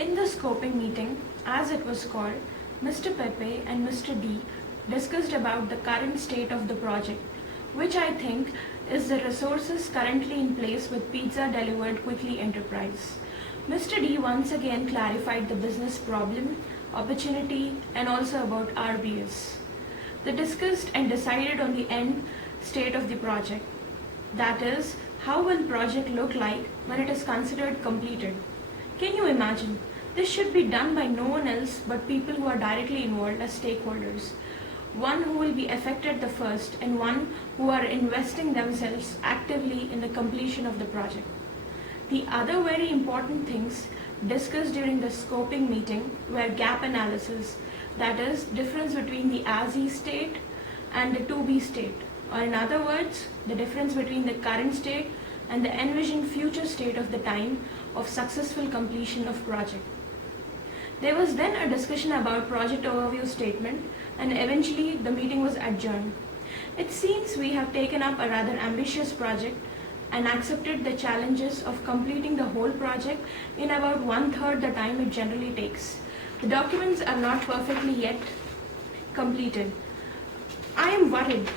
In the scoping meeting, as it was called, Mr. Pepe and Mr. D discussed about the current state of the project, which I think is the resources currently in place with Pizza Delivered Quickly Enterprise. Mr. D once again clarified the business problem, opportunity, and also about RBS. They discussed and decided on the end state of the project. That is, how will project look like when it is considered completed? Can you imagine? This should be done by no one else but people who are directly involved as stakeholders. One who will be affected the first and one who are investing themselves actively in the completion of the project. The other very important things discussed during the scoping meeting were gap analysis, that is, difference between the as-is state and the to-be state, or in other words, the difference between the current state and the envisioned future state of the time of successful completion of project. There was then a discussion about project overview statement, and eventually the meeting was adjourned. It seems we have taken up a rather ambitious project and accepted the challenges of completing the whole project in about 1/3 the time it generally takes. The documents are not perfectly yet completed. I am worried.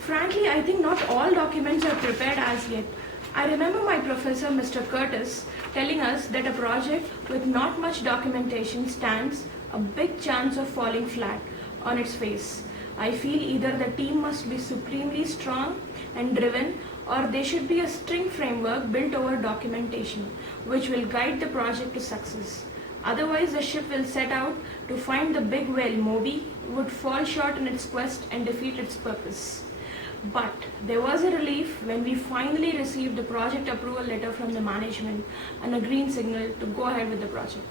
Frankly, I think not all documents are prepared as yet. I remember my professor, Mr. Curtis, telling us that a project with not much documentation stands a big chance of falling flat on its face. I feel either the team must be supremely strong and driven, or there should be a string framework built over documentation, which will guide the project to success. Otherwise, the ship will set out to find the big whale, Moby, would fall short in its quest and defeat its purpose. But there was a relief when we finally received the project approval letter from the management and a green signal to go ahead with the project.